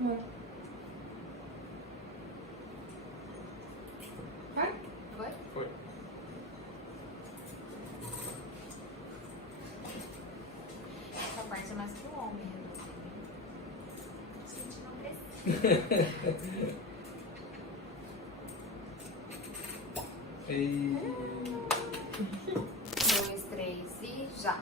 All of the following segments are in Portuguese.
Vai? Foi. Essa parte é mais pro homem. A gente não precisa. E... 2, 3 e já.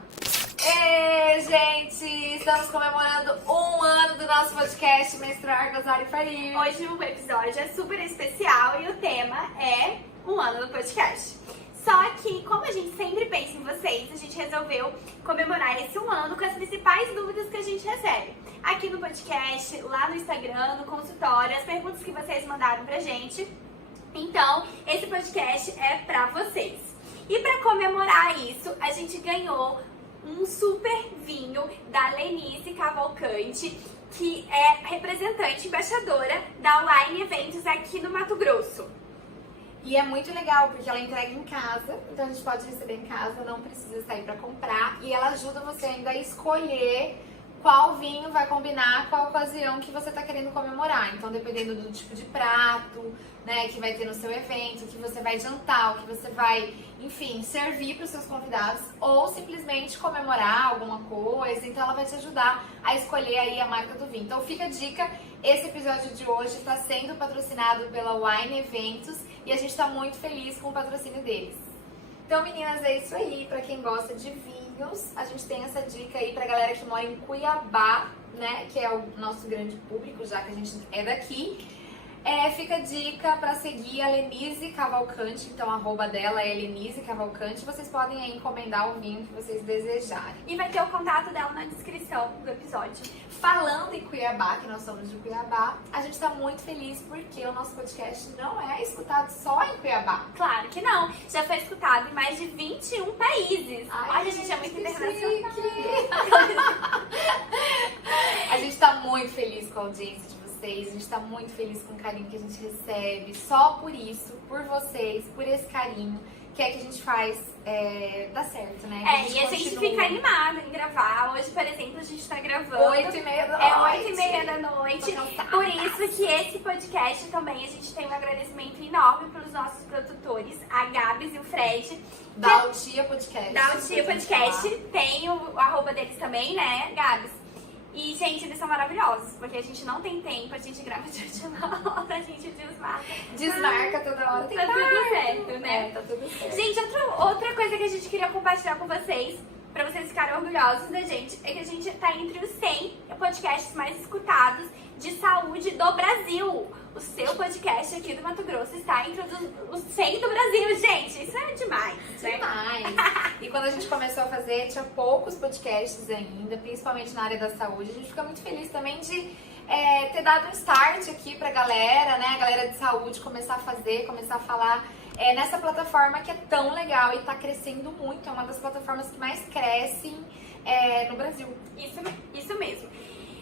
Ei, gente! Estamos comemorando 1 ano do nosso podcast Menstruar, Gozar e Parir. Hoje o episódio é super especial e o tema é 1 ano do podcast. Só que, como a gente sempre pensa em vocês, a gente resolveu comemorar esse 1 ano com as principais dúvidas que a gente recebe. Aqui no podcast, lá no Instagram, no consultório, as perguntas que vocês mandaram pra gente. Então, esse podcast é pra vocês. E pra comemorar isso, a gente ganhou um super vinho da Lenice Cavalcante, que é representante, embaixadora da Wine Eventos aqui no Mato Grosso. E é muito legal, porque ela entrega em casa, então a gente pode receber em casa, não precisa sair pra comprar. E ela ajuda você ainda a escolher qual vinho vai combinar com a ocasião que você tá querendo comemorar. Então, dependendo do tipo de prato, né, que vai ter no seu evento, que você vai jantar, o que você vai, enfim, servir para os seus convidados, ou simplesmente comemorar alguma coisa. Então, ela vai te ajudar a escolher aí a marca do vinho. Então, fica a dica, esse episódio de hoje está sendo patrocinado pela Wine Eventos e a gente está muito feliz com o patrocínio deles. Então, meninas, é isso aí. Para quem gosta de vinhos, a gente tem essa dica aí pra galera que mora em Cuiabá, né? Que é o nosso grande público, já que a gente é daqui. Fica a dica pra seguir a Lenice Cavalcante. Então, a arroba dela é Lenice Cavalcante. Vocês podem aí encomendar o vinho que vocês desejarem. E vai ter o contato dela na descrição do episódio. Falando em Cuiabá, que nós somos de Cuiabá, a gente tá muito feliz porque o nosso podcast não é escutado só em Cuiabá. Claro que não. Já foi escutado em mais de 21 países. Ai, Olha, a gente é muito que internacional. A gente tá muito feliz com a audiência de vocês, a gente tá muito feliz com o carinho que a gente recebe. Só por isso, por vocês, por esse carinho, que é que a gente faz dar certo, né? E a gente fica animado em gravar. Hoje, por exemplo, a gente tá gravando 8h30 da noite. 8h30 da noite. Tô cansada. Por isso que esse podcast também a gente tem um agradecimento enorme pelos nossos produtores, a Gabs e o Fred. Da Altia Podcast. Da Altia Podcast. Tem o arroba deles também, né, Gabs? E, gente, eles são maravilhosos, porque a gente não tem tempo, a gente grava de última hora, a gente desmarca. Desmarca toda hora. Tá tudo certo, né? Tá tudo certo. Gente, outra coisa que a gente queria compartilhar com vocês, pra vocês ficarem orgulhosos da gente, é que a gente tá entre os 100 podcasts mais escutados de saúde do Brasil. O seu podcast aqui do Mato Grosso está entre os 100 do Brasil, gente. Isso é demais, né? Demais. E quando a gente começou a fazer, tinha poucos podcasts ainda, principalmente na área da saúde. A gente fica muito feliz também de ter dado um start aqui pra galera, né? A galera de saúde começar a fazer, começar a falar nessa plataforma que é tão legal e tá crescendo muito. É uma das plataformas que mais crescem no Brasil. Isso mesmo.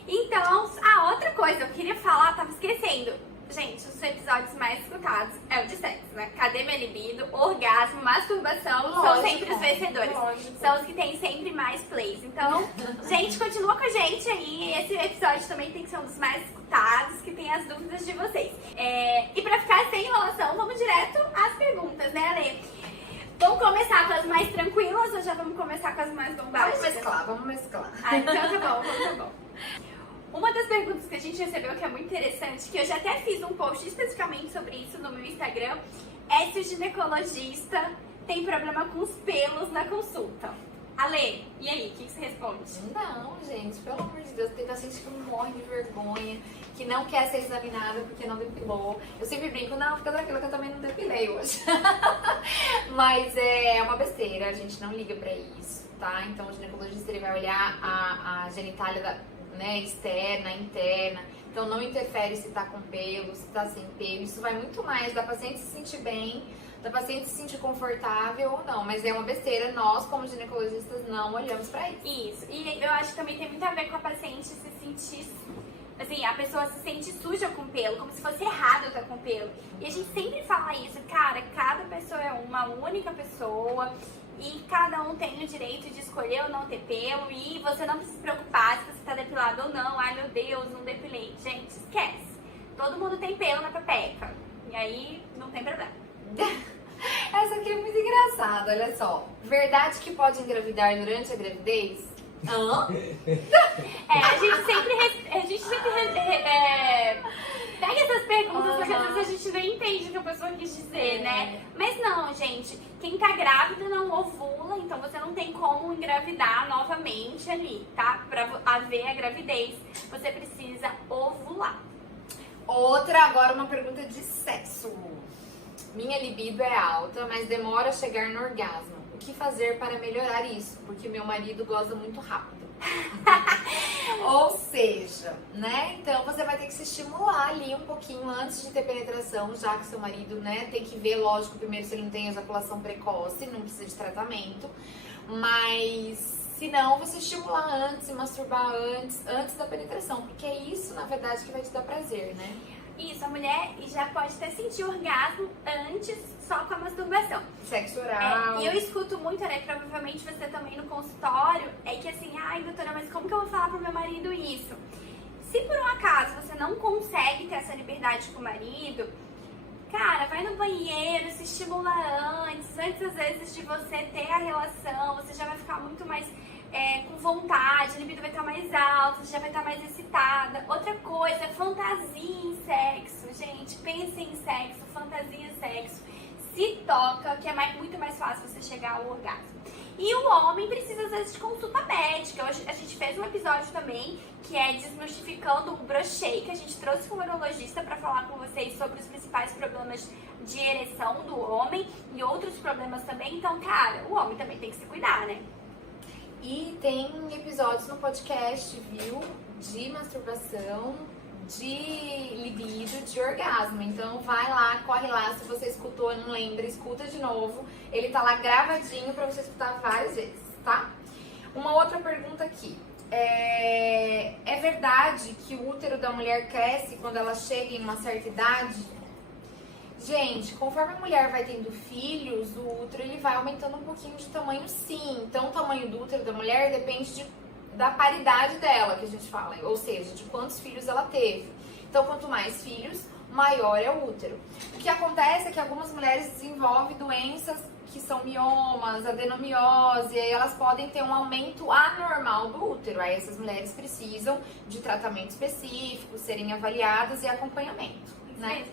Então, a outra coisa eu queria falar, tava esquecendo. Gente, os episódios mais escutados é o de sexo, né? Cadê minha libido, orgasmo, masturbação, são sempre os vencedores. Lógico. São os que têm sempre mais plays. Então, gente, continua com a gente aí. Esse episódio também tem que ser um dos mais escutados, que tem as dúvidas de vocês. E pra ficar sem enrolação, vamos direto às perguntas, né, Ale? Vamos começar com as mais tranquilas ou já vamos começar com as mais bombásticas? Vamos mesclar. Então tá bom. Uma das perguntas que a gente recebeu que é muito interessante, que eu já até fiz um post especificamente sobre isso no meu Instagram, é se o ginecologista tem problema com os pelos na consulta. Ale, e aí, o que você responde? Não, gente, pelo amor de Deus, tem paciente que morre de vergonha, que não quer ser examinada porque não depilou. Eu sempre brinco, não, fica tranquila que eu também não depilei hoje. Mas é uma besteira, a gente não liga pra isso, tá? Então o ginecologista ele vai olhar a genitália externa, interna. Então não interfere se tá com pelo, se tá sem pelo. Isso vai muito mais da paciente se sentir bem, da paciente se sentir confortável ou não. Mas é uma besteira, nós como ginecologistas não olhamos pra isso. Isso, e eu acho que também tem muito a ver com a paciente se sentir... Assim, a pessoa se sente suja com pelo, como se fosse errado estar com pelo. E a gente sempre fala isso, cara, cada pessoa é uma única pessoa e cada um tem o direito de escolher ou não ter pelo e você não precisa se preocupar se você tá depilado eu não, ai meu Deus, não depilei. Gente, esquece. Todo mundo tem pelo na pepeca. E aí, não tem problema. Essa aqui é muito engraçada, olha só. Verdade que pode engravidar durante a gravidez? Hã? A gente sempre pega essas perguntas porque às vezes a gente não entende o que a pessoa quis dizer, né? Mas não, gente, quem tá grávida não ovula, então você não tem como engravidar novamente ali, tá? Pra haver a gravidez, você precisa ovular. Outra, agora uma pergunta de sexo. Minha libido é alta, mas demora a chegar no orgasmo. O que fazer para melhorar isso? Porque meu marido goza muito rápido. Ou seja, né? Então você vai ter que se estimular ali um pouquinho antes de ter penetração, já que seu marido, né, tem que ver, lógico, primeiro se ele não tem ejaculação precoce, não precisa de tratamento. Mas se não, você estimular antes, se masturbar antes da penetração, porque é isso, na verdade, que vai te dar prazer, né? Isso, a mulher já pode até sentir orgasmo antes, só com a masturbação. Sexo oral. E eu escuto muito, né, provavelmente você também no consultório, é que assim, ai doutora, mas como que eu vou falar pro meu marido isso? Se por um acaso você não consegue ter essa liberdade com o marido, cara, vai no banheiro, se estimula antes às vezes de você ter a relação, você já vai ficar muito mais com vontade, a libido vai estar mais alta, você já vai estar mais excitada. Outra coisa, fantasia em sexo, gente, pense em sexo, fantasia em sexo, se toca, que é muito mais fácil você chegar ao orgasmo. E o homem precisa às vezes de consulta médica. Hoje a gente fez um episódio também que é desmistificando o brochê, que a gente trouxe um urologista para falar com vocês sobre os principais problemas de ereção do homem e outros problemas também. Então, cara, o homem também tem que se cuidar, né? E tem episódios no podcast, viu? De masturbação, de libido, de orgasmo. Então vai lá, corre lá. Se você escutou e não lembra, escuta de novo. Ele tá lá gravadinho pra você escutar várias vezes, tá? Uma outra pergunta aqui. É verdade que o útero da mulher cresce quando ela chega em uma certa idade? Gente, conforme a mulher vai tendo filhos, o útero ele vai aumentando um pouquinho de tamanho, sim. Então, o tamanho do útero da mulher depende da paridade dela, que a gente fala. Ou seja, de quantos filhos ela teve. Então, quanto mais filhos, maior é o útero. O que acontece é que algumas mulheres desenvolvem doenças que são miomas, adenomiose, e aí elas podem ter um aumento anormal do útero. Aí essas mulheres precisam de tratamento específico, serem avaliadas e acompanhamento, né?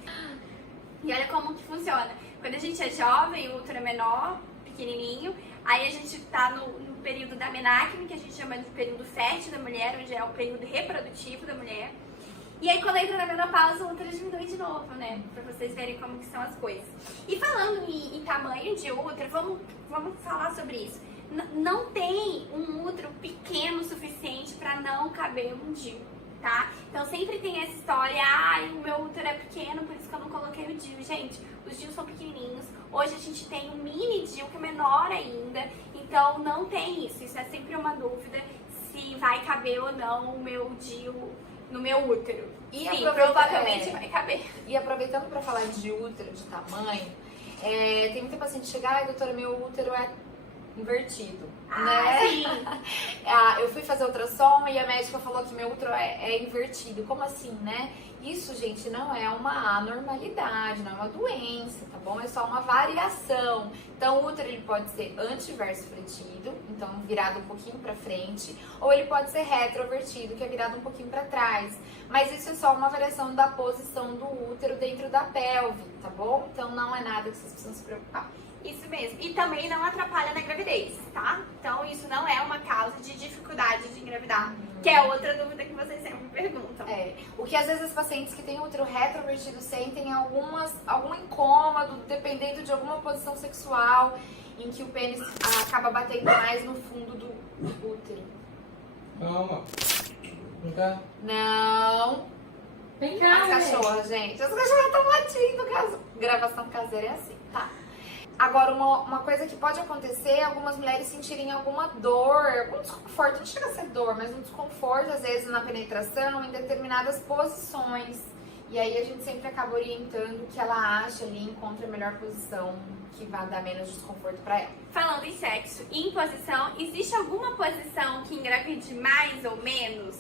E olha como que funciona. Quando a gente é jovem, o útero é menor, pequenininho, aí a gente tá no período da menarquia, que a gente chama de período fértil da mulher, onde é o período reprodutivo da mulher. E aí quando entra na menopausa, o útero diminui de novo, né? Pra vocês verem como que são as coisas. E falando em tamanho de útero, vamos falar sobre isso. Não tem um útero pequeno o suficiente pra não caber um DIU, tá? Então sempre tem essa história, o meu útero é pequeno, por isso que eu não coloquei o DIU. Gente, os DIUs são pequenininhos. Hoje a gente tem um mini DIU que é menor ainda, então não tem isso. Isso é sempre uma dúvida se vai caber ou não o meu DIU no meu útero. E sim, provavelmente vai caber. E aproveitando para falar de útero, de tamanho, tem muita paciente que chega, doutora, meu útero é invertido, né? Sim. Eu fui fazer ultrassom e a médica falou que meu útero é invertido. Como assim, né? Isso, gente, não é uma anormalidade, não é uma doença, tá bom? É só uma variação. Então, o útero ele pode ser antiverso fletido, então virado um pouquinho pra frente, ou ele pode ser retrovertido, que é virado um pouquinho pra trás. Mas isso é só uma variação da posição do útero dentro da pelve, tá bom? Então, não é nada que vocês precisam se preocupar. Isso mesmo. E também não atrapalha na gravidez, tá? Então isso não é uma causa de dificuldade de engravidar, que é outra dúvida que vocês sempre perguntam. O que às vezes as pacientes que têm útero retrovertido sentem algum incômodo, dependendo de alguma posição sexual, em que o pênis acaba batendo mais no fundo do útero. Calma. Vem cá. Não. Vem cá. As cachorras, gente. As cachorras estão latindo. Gravação caseira é assim, tá? Agora, uma coisa que pode acontecer é algumas mulheres sentirem alguma dor, algum desconforto, não chega a ser dor, mas um desconforto, às vezes, na penetração, em determinadas posições. E aí a gente sempre acaba orientando que ela acha ali, encontra a melhor posição que vai dar menos desconforto pra ela. Falando em sexo e em posição, existe alguma posição que engravide mais ou menos?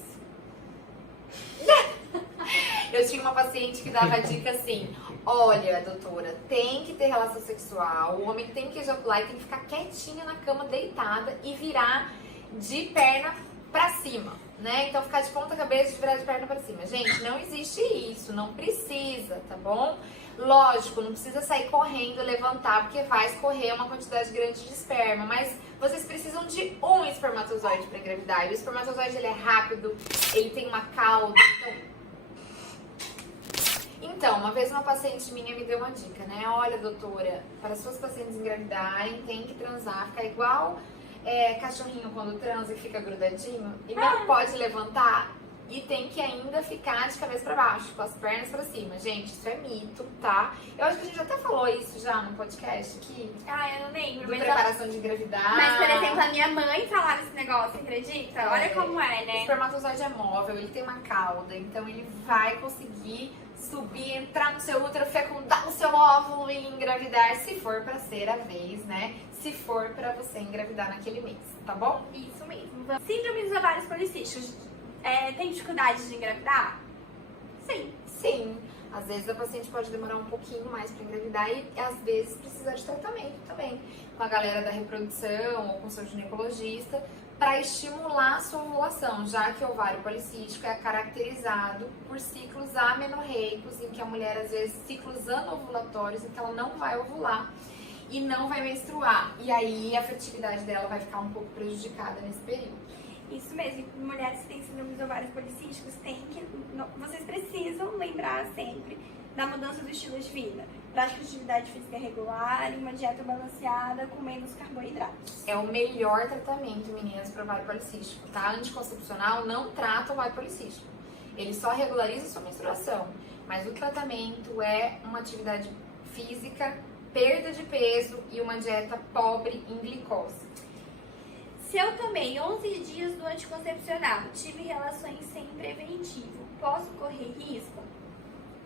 Eu tinha uma paciente que dava dica assim: olha, doutora, tem que ter relação sexual, o homem tem que ejacular e tem que ficar quietinha na cama, deitada e virar de perna pra cima, né? Então ficar de ponta cabeça e virar de perna pra cima. Gente, não existe isso, não precisa, tá bom? Lógico, não precisa sair correndo, levantar, porque vai escorrer uma quantidade grande de esperma, mas vocês precisam de um espermatozoide para engravidar. E o espermatozoide, ele é rápido, ele tem uma cauda, Então, uma vez uma paciente minha me deu uma dica, né? Olha, doutora, para suas pacientes engravidarem, tem que transar, ficar igual cachorrinho quando transa e fica grudadinho, e não pode levantar. E tem que ainda ficar de cabeça pra baixo, com as pernas pra cima. Gente, isso é mito, tá? Eu acho que a gente até falou isso já no podcast aqui. Ah, eu não lembro. De preparação de engravidar. Mas, por exemplo, a minha mãe falava esse negócio, acredita? Olha como é, né? O espermatozoide é móvel, ele tem uma cauda, então ele vai conseguir subir, entrar no seu útero, fecundar o seu óvulo e engravidar, se for pra ser a vez, né? Se for pra você engravidar naquele mês, tá bom? Isso mesmo. Síndrome dos ovários policísticos. Tem dificuldade de engravidar? Sim. Sim. Às vezes a paciente pode demorar um pouquinho mais para engravidar e às vezes precisar de tratamento também. Com a galera da reprodução ou com o seu ginecologista, para estimular a sua ovulação, já que o ovário policístico é caracterizado por ciclos amenorreicos, em que a mulher, às vezes, ciclos anovulatórios, em que ela não vai ovular e não vai menstruar. E aí a fertilidade dela vai ficar um pouco prejudicada nesse período. Isso mesmo, mulheres que têm síndrome dos ovários policísticos vocês precisam lembrar sempre da mudança do estilo de vida. Prática de atividade física regular e uma dieta balanceada com menos carboidratos. É o melhor tratamento, meninas, para ovário policístico, tá? Anticoncepcional não trata o ovário policístico. Ele só regulariza a sua menstruação. Mas o tratamento é uma atividade física, perda de peso e uma dieta pobre em glicose. Se eu tomei 11 dias do anticoncepcional, tive relações sem preventivo, posso correr risco?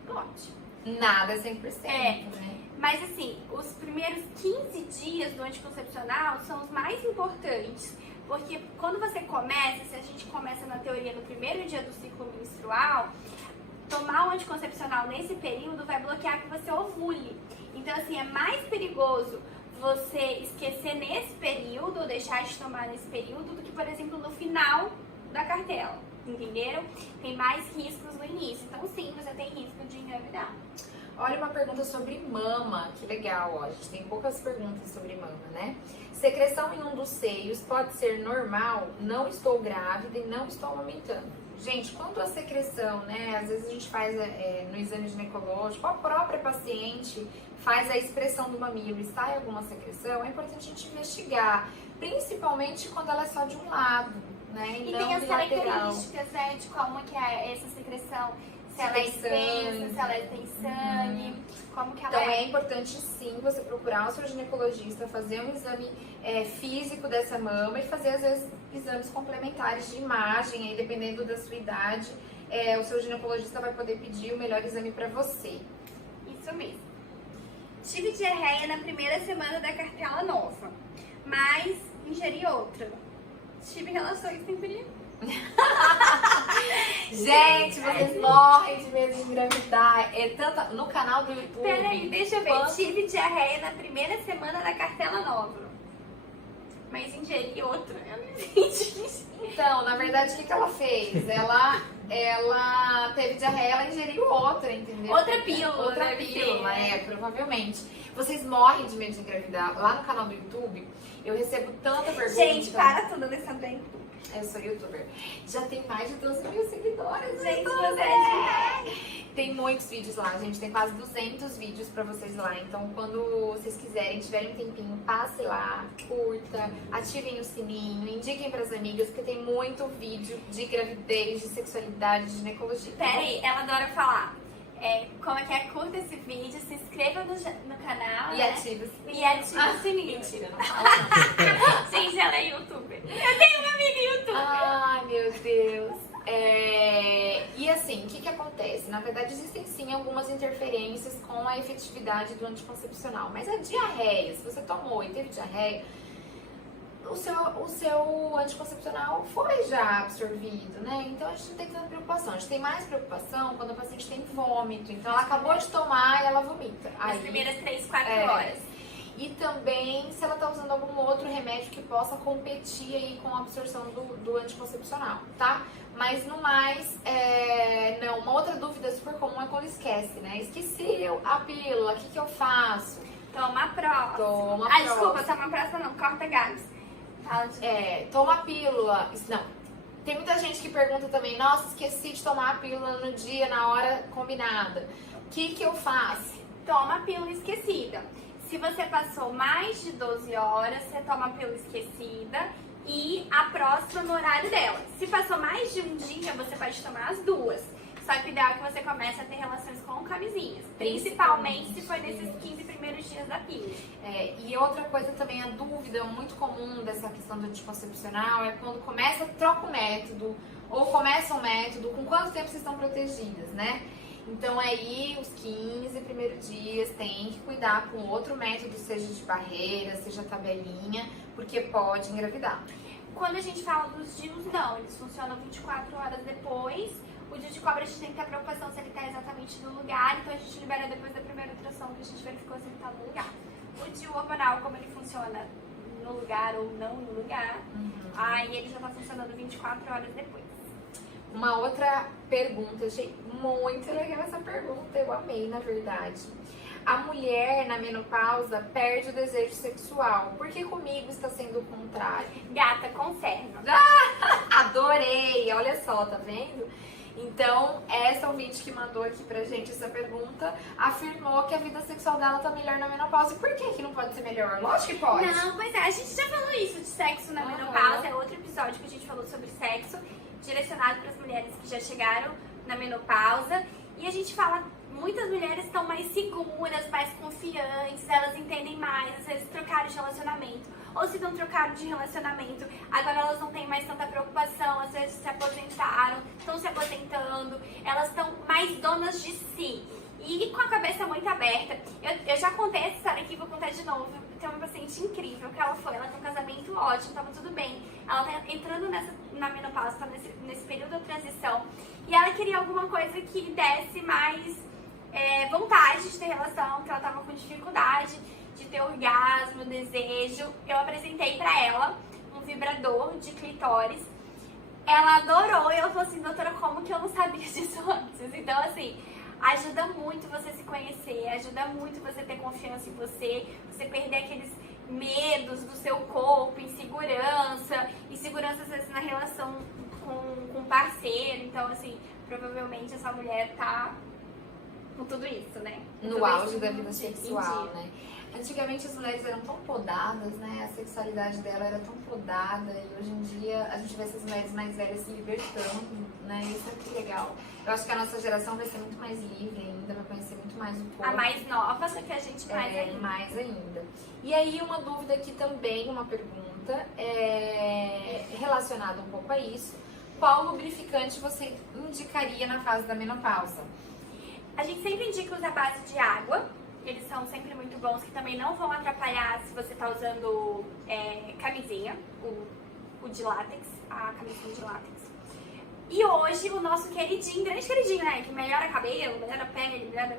Pode. Nada é 100%, né? Mas assim, os primeiros 15 dias do anticoncepcional são os mais importantes. Porque quando você começa, se a gente começa na teoria no primeiro dia do ciclo menstrual, tomar o anticoncepcional nesse período vai bloquear que você ovule. Então assim, é mais perigoso você esquecer nesse período, ou deixar de tomar nesse período, do que, por exemplo, no final da cartela, entenderam? Tem mais riscos no início, então sim, você tem risco de engravidar. Olha uma pergunta sobre mama, que legal, ó. A gente tem poucas perguntas sobre mama, né? Secreção em um dos seios pode ser normal? Não estou grávida e não estou amamentando. Gente, quanto à secreção, né? Às vezes a gente faz no exame ginecológico, a própria paciente faz a expressão do mamilo e sai alguma secreção, é importante a gente investigar, principalmente quando ela é só de um lado, né? E não tem as bilateral. características, né, de como que é essa secreção, se ela é extensa, se ela tem sangue, como que ela Então é importante sim você procurar o seu ginecologista, fazer um exame físico dessa mama e fazer às vezes exames complementares de imagem, aí dependendo da sua idade, o seu ginecologista vai poder pedir o melhor exame para você. Isso mesmo. Tive diarreia na primeira semana da cartela nova, mas ingeri outra. Tive relações sem perigo. Gente, vocês morrem de medo de engravidar. No canal do YouTube. Peraí, deixa eu ver. Tive diarreia na primeira semana da cartela nova, mas ingeri outra. Eu não entendi. Então, na verdade, o que ela fez? Ela teve diarreia, ela ingeriu outra, entendeu? Outra pílula. Outra pílula, provavelmente. Vocês morrem de medo de engravidar. Lá no canal do YouTube, eu recebo tanta pergunta. Gente, para tudo, Alessandra. Eu sou youtuber. Já tem mais de 12 mil seguidores. Gente, Tem muitos vídeos lá, gente. Tem quase 200 vídeos pra vocês lá. Então, quando vocês quiserem, tiverem um tempinho, passe lá, curta, ativem o sininho, indiquem pras amigas, porque tem muito vídeo de gravidez, de sexualidade, de ginecologia. Pera aí, ela adora falar. Como é que é? Curta esse vídeo, se inscreva no canal, E né? ative o sininho. E ative o sininho. Mentira, não fala não. Gente, ela é youtuber. Eu tenho uma amiga youtuber. Ai, meu Deus. E assim, o que acontece? Na verdade, existem sim algumas interferências com a efetividade do anticoncepcional. Mas a diarreia, se você tomou e teve diarreia, o seu anticoncepcional foi já absorvido, né? Então a gente não tem tanta preocupação. A gente tem mais preocupação quando a paciente tem vômito. Então ela acabou de tomar e ela vomita. As primeiras 3, 4 horas. E também se ela tá usando algum outro remédio que possa competir aí com a absorção do anticoncepcional, tá? Mas no mais, não, uma outra dúvida super comum é quando esquece, né? Esqueci a pílula, o que eu faço? Toma a próxima. Toma a próxima. Desculpa, toma a próxima não, corta Gabs. Toma a pílula. Não. Tem muita gente que pergunta também, nossa, esqueci de tomar a pílula no dia, na hora combinada. O que eu faço? Toma a pílula esquecida. Se você passou mais de 12 horas, você toma a pílula esquecida e a próxima no horário dela. Se passou mais de um dia, você pode tomar as duas. Só que o ideal é que você comece a ter relações com camisinhas. Principalmente se for nesses 15 primeiros dias da pílula. E outra coisa também, a dúvida muito comum dessa questão do anticoncepcional é quando troca o método ou começa um método, com quanto tempo vocês estão protegidas, né? Então aí, os 15 primeiros dias tem que cuidar com outro método, seja de barreira, seja tabelinha, porque pode engravidar. Quando a gente fala dos DIUs, não, eles funcionam 24 horas depois. O DIU de cobra a gente tem que ter a preocupação se ele está exatamente no lugar, então a gente libera depois da primeira ultrassom que a gente verificou se ele está no lugar. O DIU hormonal, como ele funciona no lugar ou não no lugar, aí ele já está funcionando 24 horas depois. Uma outra pergunta, achei muito legal essa pergunta, eu amei na verdade. A mulher na menopausa perde o desejo sexual, por que comigo está sendo o contrário? Gata, conserva. Adorei, olha só, tá vendo? Então, essa ouvinte que mandou aqui pra gente essa pergunta afirmou que a vida sexual dela tá melhor na menopausa. E por que não pode ser melhor? Lógico que pode. Não, pois é, a gente já falou isso de sexo na menopausa, é outro episódio que a gente falou sobre sexo, direcionado para as mulheres que já chegaram na menopausa. E a gente fala, muitas mulheres estão mais seguras, mais confiantes, elas entendem mais, às vezes trocaram de relacionamento. Ou se não trocaram de relacionamento, agora elas não têm mais tanta preocupação, às vezes se aposentaram, estão se aposentando, elas estão mais donas de si. E com a cabeça muito aberta. Eu já contei essa história aqui, vou contar de novo. Tem uma paciente incrível que ela tem um casamento ótimo, tava tudo bem. Ela tá entrando na menopausa, tá nesse período da transição. E ela queria alguma coisa que desse mais vontade de ter relação, que ela tava com dificuldade de ter orgasmo, desejo. Eu apresentei pra ela um vibrador de clitóris. Ela adorou e ela falou assim, doutora, como que eu não sabia disso antes? Então, assim, ajuda muito você se conhecer, ajuda muito você ter confiança em você perder aqueles medos do seu corpo, insegurança às vezes na relação com o parceiro. Então, assim, provavelmente essa mulher tá com tudo isso, né? No auge da vida sexual, né? Antigamente as mulheres eram tão podadas, né? A sexualidade dela era tão podada e hoje em dia a gente vê essas mulheres mais velhas se libertando, né? Isso é muito legal. Eu acho que a nossa geração vai ser muito mais livre ainda, vai conhecer muito mais o corpo. A mais nova, só que a gente mais ainda. E aí uma dúvida aqui também, uma pergunta relacionada um pouco a isso. Qual lubrificante você indicaria na fase da menopausa? A gente sempre indica usar base de água. Eles são sempre muito bons, que também não vão atrapalhar se você tá usando camisinha, o de látex, a camisinha de látex. E hoje o nosso queridinho, grande queridinho, né? Que melhora cabelo, melhora a pele, melhora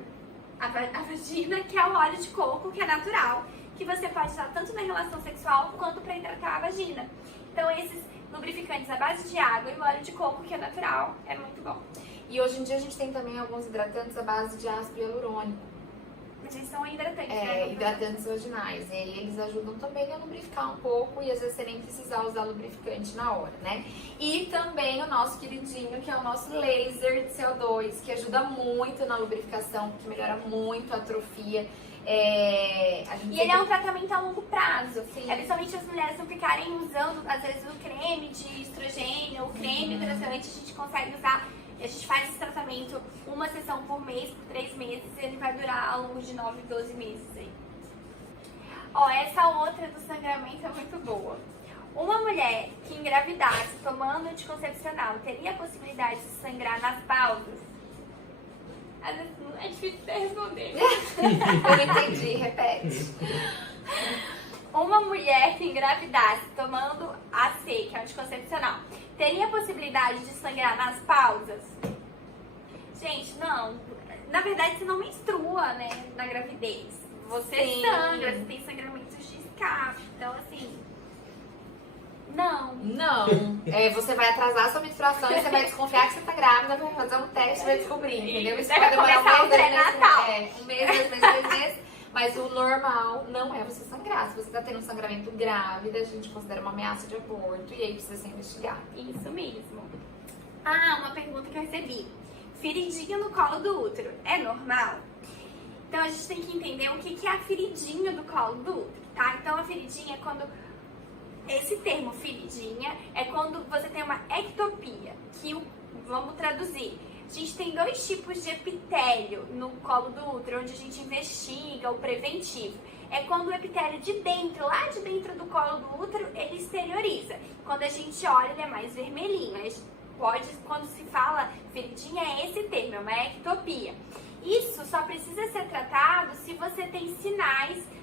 a vagina, que é o óleo de coco, que é natural, que você pode usar tanto na relação sexual quanto para hidratar a vagina. Então esses lubrificantes à base de água e o óleo de coco, que é natural, é muito bom. E hoje em dia a gente tem também alguns hidratantes à base de ácido hialurônico. Mas eles são hidratantes, né? Hidratantes vaginais. E aí eles ajudam também a lubrificar um pouco e às vezes você nem precisar usar lubrificante na hora, né? E também o nosso queridinho, que é o nosso laser de CO2, que ajuda muito na lubrificação, que melhora muito a atrofia. E ele é um tratamento a longo prazo. Sim. Principalmente as mulheres não ficarem usando, às vezes, o creme de estrogênio, o creme hidratante, a gente consegue usar. A gente faz esse tratamento uma sessão por mês, por 3 meses, e ele vai durar ao longo de 9, 12 meses aí. Ó, essa outra do sangramento é muito boa. Uma mulher que engravidasse tomando anticoncepcional teria a possibilidade de sangrar nas pausas? Às vezes é difícil de responder. Eu não entendi, repete. uma mulher que engravidasse tomando AC, que é anticoncepcional, teria a possibilidade de sangrar nas pausas? Gente, não. Na verdade, você não menstrua, né, na gravidez. Você sangra, você tem sangramentos de escape. Então, assim, não. Você vai atrasar a sua menstruação e você vai desconfiar que você tá grávida, vai fazer um teste e vai descobrir, entendeu? Isso Vai vai demorar começar um mês, pré-natal. um mês, 2 meses. Mas o normal não é você sangrar. Se você tá tendo um sangramento grávida, a gente considera uma ameaça de aborto e aí precisa ser investigado. Isso mesmo. Ah, uma pergunta que eu recebi. Feridinha no colo do útero, é normal? Então a gente tem que entender o que é a feridinha do colo do útero, tá? Então a feridinha é quando... Esse termo feridinha é quando você tem uma ectopia, vamos traduzir. A gente tem 2 tipos de epitélio no colo do útero, onde a gente investiga o preventivo. É quando o epitélio de dentro, lá de dentro do colo do útero, ele exterioriza. Quando a gente olha, ele é mais vermelhinho. Quando se fala feridinha, é esse termo, é uma ectopia. Isso só precisa ser tratado se você tem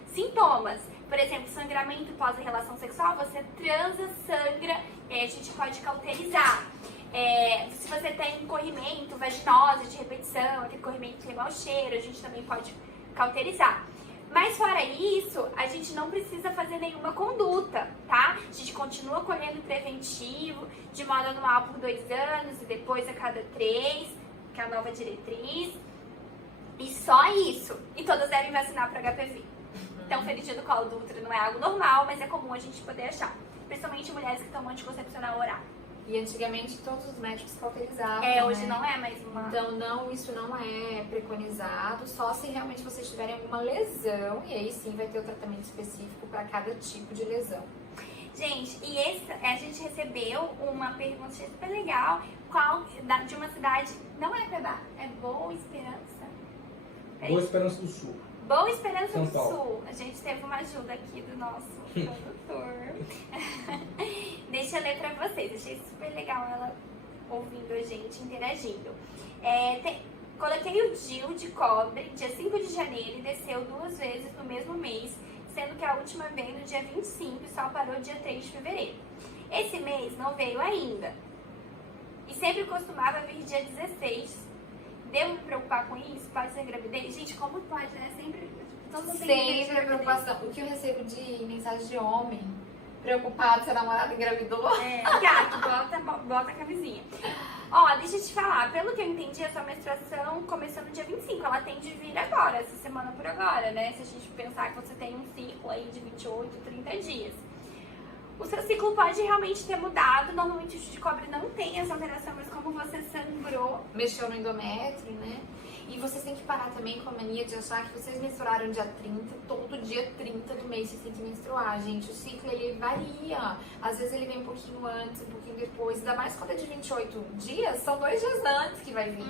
sintomas. Por exemplo, sangramento pós-relação sexual, você transa, sangra, a gente pode cauterizar. Se você tem corrimento, vaginose de repetição, aquele corrimento que tem mau cheiro, a gente também pode cauterizar. Mas fora isso, a gente não precisa fazer nenhuma conduta, tá? A gente continua colhendo preventivo, de modo anual por 2 anos e depois a cada 3, que é a nova diretriz. E só isso. E todas devem vacinar para HPV. Então, feridinha do colo do útero não é algo normal, mas é comum a gente poder achar. Principalmente mulheres que tomam anticoncepcional oral. E antigamente todos os médicos cauterizavam, hoje né? não é mais uma... Então, isso não é preconizado, só se realmente vocês tiverem alguma lesão, e aí sim vai ter o tratamento específico para cada tipo de lesão. Gente, a gente recebeu uma pergunta super legal, de uma cidade, não é Cuiabá, é Boa Esperança. Boa Esperança do Sul. Boa Esperança São do Paulo. Sul. A gente teve uma ajuda aqui do nosso produtor. Deixa eu ler pra vocês. Achei super legal ela ouvindo a gente, interagindo. Coloquei o DIU de cobre dia 5 de janeiro e desceu 2 vezes no mesmo mês, sendo que a última veio no dia 25 e só parou dia 3 de fevereiro. Esse mês não veio ainda. E sempre costumava vir dia 16. Devo me preocupar com isso? Pode ser gravidez? Gente, como pode, né? Todo mundo tem Sempre a preocupação. O que eu recebo de mensagem de homem preocupado se a namorada engravidou. Gato, bota a camisinha. Ó, deixa eu te falar, pelo que eu entendi, a sua menstruação começou no dia 25. Ela tem de vir agora, essa semana por agora, né? Se a gente pensar que você tem um ciclo aí de 28, 30 dias. O seu ciclo pode realmente ter mudado. Normalmente o DIU de cobre não tem essa alteração, mas como você sangrou... Mexeu no endométrio, né? E vocês têm que parar também com a mania de achar que vocês menstruaram dia 30, todo dia 30 do mês vocês têm que menstruar, gente. O ciclo, ele varia. Às vezes ele vem um pouquinho antes, um pouquinho depois. Ainda mais quando é de 28 dias, são 2 dias antes que vai vir.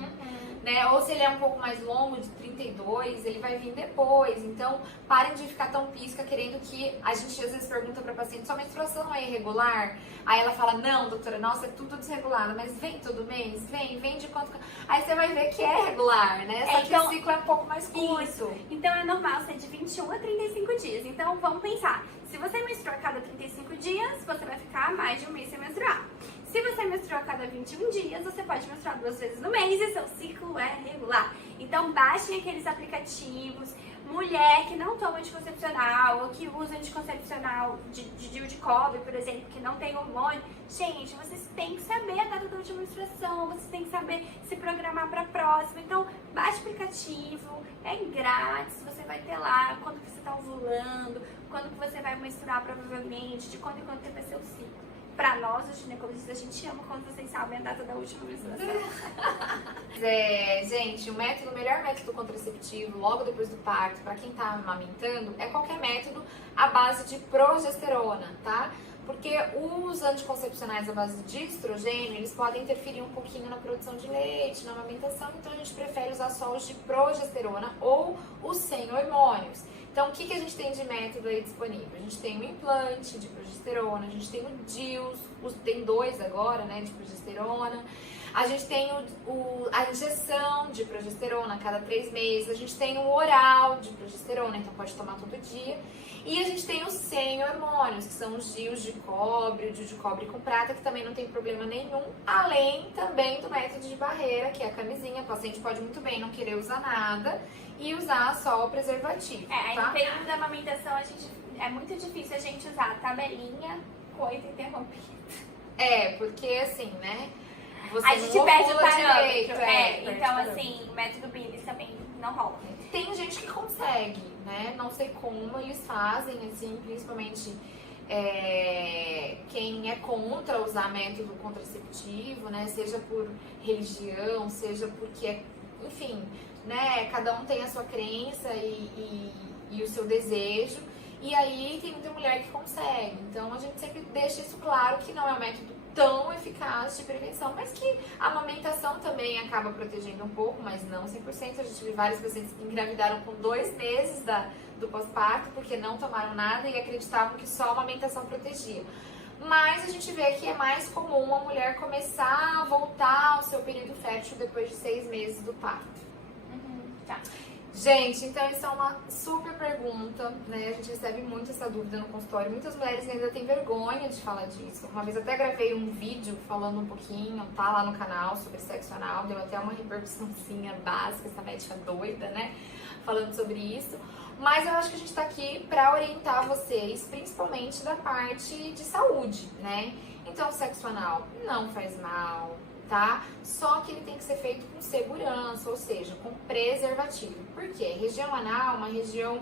Né? Ou se ele é um pouco mais longo, de 32, ele vai vir depois. Então, parem de ficar tão pisca querendo que... A gente às vezes pergunta pra paciente, sua menstruação é irregular? Aí ela fala, não, doutora, nossa, é tudo desregulado. Mas vem todo mês? Vem de quanto... Aí você vai ver que é regular, né? Só que o ciclo é um pouco mais curto. Isso. Então, é normal ser de 21 a 35 dias. Então, vamos pensar. Se você menstrua a cada 35 dias, você vai ficar mais de um mês sem menstruar. Se você menstrua a cada 21 dias, você pode menstruar 2 vezes no mês e seu ciclo é regular. Então, baixem aqueles aplicativos. Mulher que não toma anticoncepcional ou que usa anticoncepcional de DIU de cobre, por exemplo, que não tem hormônio. Gente, vocês têm que saber a data da última menstruação, vocês têm que saber se programar para a próxima. Então, baixe o aplicativo, é grátis, você vai ter lá quando que você está ovulando, quando que você vai menstruar provavelmente, de quando em quando tempo vai ser o ciclo. Pra nós, os ginecologistas, a gente ama quando vocês sabem a data da última menstruação. Gente, o melhor método contraceptivo, logo depois do parto, pra quem tá amamentando, é qualquer método à base de progesterona, tá? Porque os anticoncepcionais à base de estrogênio, eles podem interferir um pouquinho na produção de leite, na amamentação, então a gente prefere usar só os de progesterona ou os sem hormônios. Então, o que a gente tem de método aí disponível? A gente tem o implante de progesterona, a gente tem o DIU, tem 2 agora, né, de progesterona. A gente tem a injeção de progesterona a cada 3 meses. A gente tem o oral de progesterona, então pode tomar todo dia. E a gente tem os sem hormônios, que são os DIUs de cobre, o DIU de cobre com prata, que também não tem problema nenhum. Além também do método de barreira, que é a camisinha. O paciente pode muito bem não querer usar nada e usar só o preservativo. Aí tá? no período da amamentação é muito difícil a gente usar a tabelinha, coisa interrompida. Porque assim, né? Você A gente não perde o ovula parâmetro. direito, Então, perde o parâmetro. assim, o método Billis também não rola. Tem gente que consegue, né? Não sei como eles fazem, assim, principalmente quem é contra usar método contraceptivo, né? Seja por religião, seja porque, enfim, né? Cada um tem a sua crença e o seu desejo. E aí tem muita mulher que consegue. Então a gente sempre deixa isso claro que não é um método tão eficaz de prevenção, mas que a amamentação também acaba protegendo um pouco, mas não 100%. A gente viu vários pacientes que engravidaram com 2 meses do pós-parto, porque não tomaram nada e acreditavam que só a amamentação protegia. Mas a gente vê que é mais comum a mulher começar a voltar ao seu período fértil depois de 6 meses do parto. Tá. Gente, então isso é uma super pergunta, né? A gente recebe muito essa dúvida no consultório. Muitas mulheres ainda têm vergonha de falar disso. Uma vez até gravei um vídeo falando um pouquinho, tá lá no canal, sobre sexo anal. Deu até uma repercussãozinha básica, essa médica doida, né? Falando sobre isso. Mas eu acho que a gente tá aqui pra orientar vocês, principalmente da parte de saúde, né? Então, sexo anal não faz mal, tá? Só que ele tem que ser feito com segurança, ou seja, com preservativo. Por quê? A região anal é uma região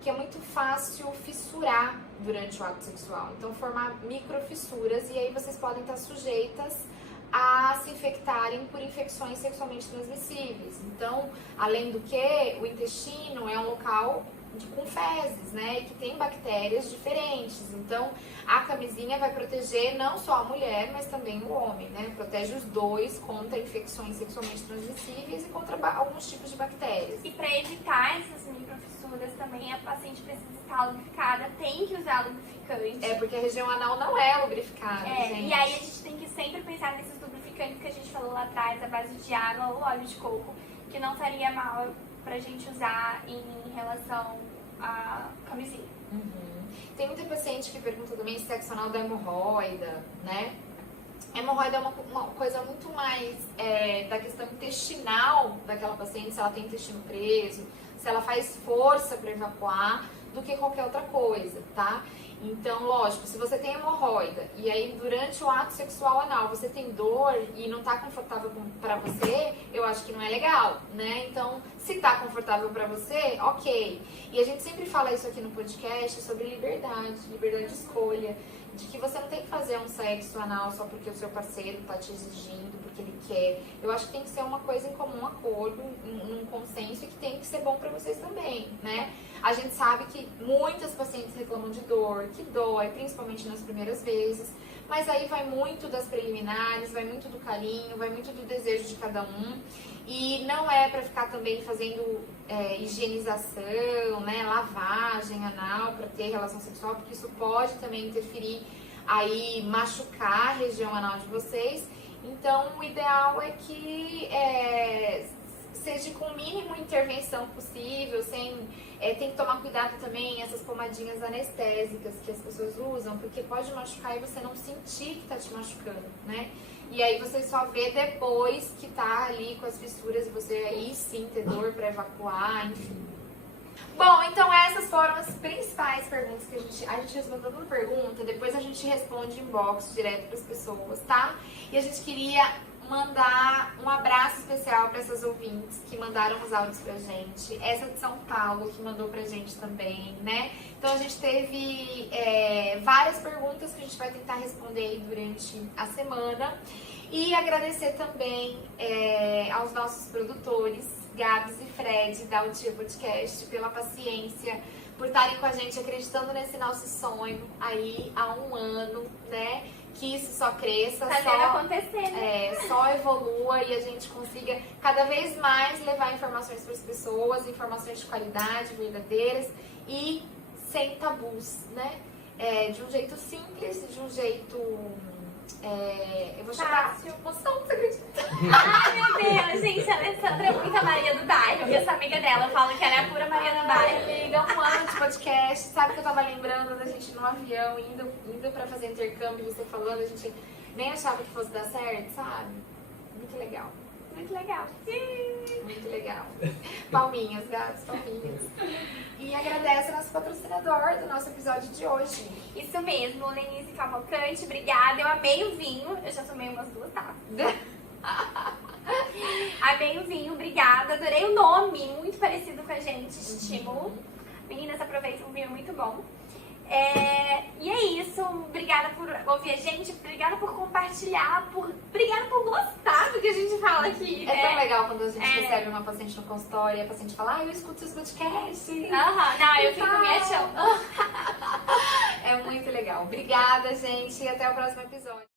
que é muito fácil fissurar durante o ato sexual. Então, formar microfissuras e aí vocês podem estar sujeitas a se infectarem por infecções sexualmente transmissíveis. Então, além do que, o intestino é um local com fezes, né, e que tem bactérias diferentes. Então, a camisinha vai proteger não só a mulher, mas também o homem, né? Protege os dois contra infecções sexualmente transmissíveis e contra alguns tipos de bactérias. E para evitar essas microfissuras também, a paciente precisa estar lubrificada, tem que usar lubrificante. Porque a região anal não é lubrificada, gente. E aí a gente tem que sempre pensar nesses lubrificantes que a gente falou lá atrás, a base de água ou óleo de coco, que não faria mal pra gente usar em relação à camisinha. Tem muita paciente que pergunta também se sexo anal da hemorroida, né? A hemorroida é uma coisa muito mais da questão intestinal daquela paciente, se ela tem intestino preso, se ela faz força para evacuar, do que qualquer outra coisa, tá? Então, lógico, se você tem hemorroida e aí durante o ato sexual anal você tem dor e não tá confortável pra você, eu acho que não é legal, né? Então, se tá confortável pra você, ok. E a gente sempre fala isso aqui no podcast sobre liberdade de escolha, de que você não tem que fazer um sexo anal só porque o seu parceiro tá te exigindo, porque ele quer. Eu acho que tem que ser uma coisa em comum acordo, um consenso, e que tem que ser bom pra vocês também, né? A gente sabe que muitas pacientes reclamam de dor, que dói, principalmente nas primeiras vezes, mas aí vai muito das preliminares, vai muito do carinho, vai muito do desejo de cada um, e não é pra ficar também fazendo higienização, né, lavagem anal pra ter relação sexual, porque isso pode também interferir aí, machucar a região anal de vocês. Então, o ideal é que seja com o mínimo intervenção possível, tem que tomar cuidado também essas pomadinhas anestésicas que as pessoas usam, porque pode machucar e você não sentir que tá te machucando, né? E aí você só vê depois que tá ali com as fissuras e você aí sim ter dor pra evacuar, enfim. Bom, então essas foram as principais perguntas que a gente respondeu uma pergunta, depois a gente responde em inbox direto pras pessoas, tá? E a gente queria mandar um abraço especial para essas ouvintes que mandaram os áudios pra gente. Essa de São Paulo que mandou pra gente também, né? Então a gente teve várias perguntas que a gente vai tentar responder aí durante a semana. E agradecer também aos nossos produtores, Gabs e Fred, da Utia Podcast, pela paciência, por estarem com a gente, acreditando nesse nosso sonho aí há 1 ano, né? Que isso só cresça, acontecer, né? Só evolua e a gente consiga cada vez mais levar informações para as pessoas, informações de qualidade, verdadeiras e sem tabus, né? De um jeito simples, de um jeito Eu vou chamar Fácil. emoção, você acredita? Ai, meu Deus, gente, a Alessandra é muito a Maria do bairro. E essa amiga dela fala que ela é a pura Maria do bairro. Amiga, um ano de podcast. Sabe que eu tava lembrando da gente no avião, indo pra fazer intercâmbio, você falando, a gente nem achava que fosse dar certo, sabe? Muito legal. Muito legal. Muito legal. Palminhas, gatos, palminhas. E agradece ao nosso patrocinador do nosso episódio de hoje. Isso mesmo, Lenise Cavalcante, obrigada. Eu amei o vinho. Eu já tomei umas 2, tá? Amei o vinho, obrigada. Adorei o nome, muito parecido com a gente, Estímulo. Meninas, aproveitem, um vinho muito bom. E é isso, obrigada por ouvir a gente, obrigada por compartilhar, obrigada por gostar do que a gente fala aqui. É tão legal quando a gente recebe uma paciente no consultório e a paciente fala, eu escuto os podcasts. Não, eu fico me achando. É muito legal. Obrigada, gente, e até o próximo episódio.